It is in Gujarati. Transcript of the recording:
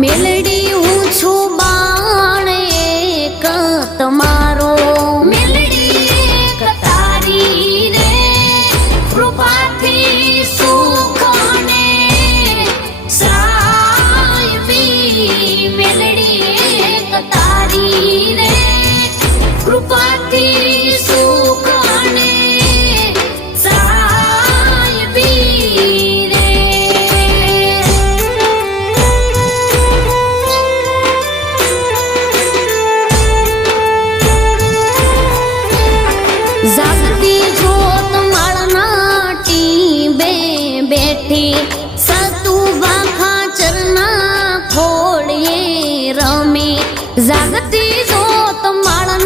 મેલડી હું છું બાણ એક તમારો, મેલડી એક તારી રે, કૃપાથી સુખ ને સાયવી, મેલડી એક તારી રે, કૃપાથી